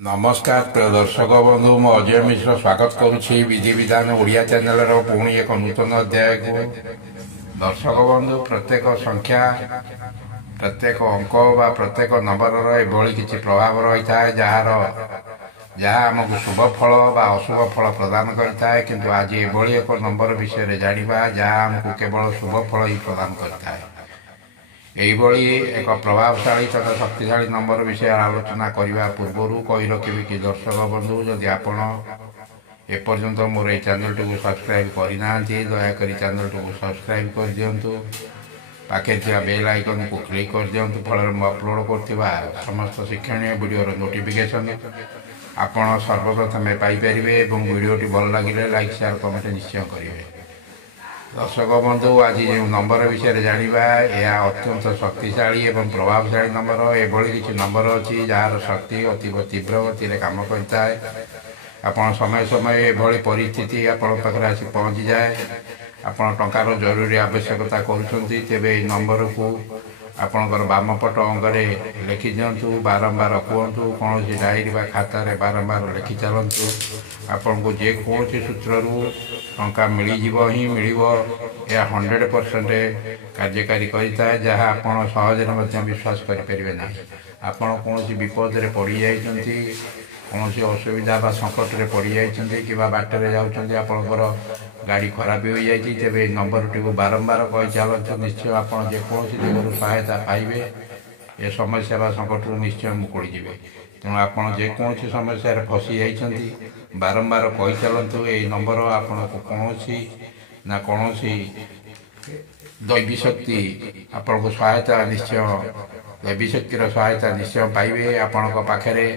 नमस्कार प्रिय दर्शक बंधु मु अजय मिश्र स्वागत करुच्ची विधि विधान ओडिया चैनल पुणी एक नूतन अध्याय को दर्शक बंधु प्रत्येक संख्या प्रत्येक अंक बा प्रत्येक नंबर एभली किसी प्रभाव रही है जहाँ आमको शुभ फल बा अशुभ फल प्रदान करता है किंतु आज एभली एक नंबर विषय जाना जहाँ आमको केवल शुभ फल ही प्रदान करता है। यही एक प्रभावशाली तथा शक्तिशाली नंबर विषय आलोचना करने पूर्व कही रखी कि दर्शक बंधु जदि आपण एपर्यंत मोर ये चैनल टी सब्सक्राइब करना दयाकोरी चैनल टी सब्सक्राइब कर दिंतु पाखे बेल आइकन को क्लिक कर दिंतु फल अपलोड करथिबा समस्त शिक्षणीय वीडियोर नोटिफिकेशन आपण सर्वप्रथमे पाइपर और वीडियोटी भल लगे लाइक शेयर कमेंट निश्चय करेंगे। दर्शक बंधु आज जो नंबर विषय जाना यह अत्यंत शक्तिशाली और प्रभावशाली नंबर एभली किसी नंबर अच्छी जार शक्ति अति तीव्र गति काम करता है। आपड़ समय समय एभली परिस्थिति आपण पाखे आसी पहुँची जाए आपड़ टंकार जरूरी आवश्यकता करुँच तेरे नंबर को आपणकर बामपट अंगरे लिखि दिंतु बारंबार कहतु कौन डायरी बा खातार बारंबार लिखि चलतु आपन को जेकोसी सूत्र टंका मिल ही मिल यह 100% कार्यकारी करता है जहाँ आप सहज विश्वास करें ना। आपड़ कौन विपद में पड़ जाती कौन असुविधा बा संकट में पड़ जाती कि बाटर जापर गाड़ी खराब हो जाती तेरे नंबर टी बारंबार कही चलते निश्चय आप जेकोसी दिगरू सहायता पाइबे ये समस्या बा संकट निश्चय मुकुड़ी जी तेणु आप जेकोसी समस्या फसी जाती बारंबार कही चलतु ये नंबर आपन को कौन दैवी शक्ति आपन को सहायता निश्चय दैवी शक्तिर सहायता निश्चय पाइबे। आपण पाखे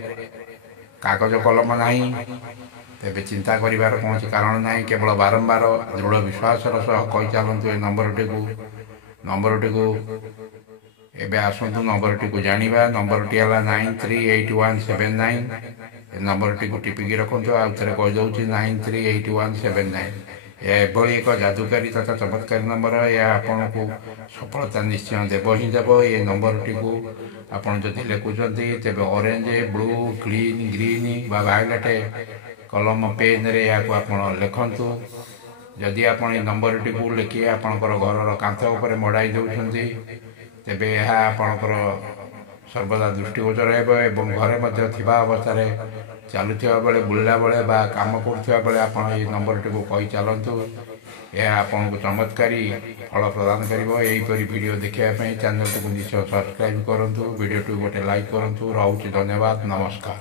कागज कलम नहीं तेरे चिंता करिवार कौन कारण ना केवल बारंबार दृढ़ विश्वास सह कही चलतु ये नंबर टी एबे आसतु नंबर टी जाना नंबर टी है 938179 नंबर टी टिपिकी रखु आउ थे कहीदे 938179 एभली एक जादुकारी तथा चमत्कारी नंबर यह आपन को सफलता निश्चय देव ही देव ये नंबर टी आपड़ जदि लिखुंट तेज ऑरेंज ब्लू ग्रीन बा वायलेट कलम पेन रे या आप लिखतु जदि आप नंबर टी लिखि आपंकर घर कांथ उपर मड़ाई दौरान तेबे यह आपंकर सर्वदा दृष्टिगोचर हो घरे थिबा अवस्था चलुवा बेले बुलला बेले बा काम करुवा बेले आप नंबर टी कही चलतु यह आपन को चमत्कारी फल प्रदान कर वीडियो देखापी चैनल टी निश्चय सब्सक्राइब करूँ वीडियो टी गोटे लाइक करूँ। रोचे धन्यवाद नमस्कार।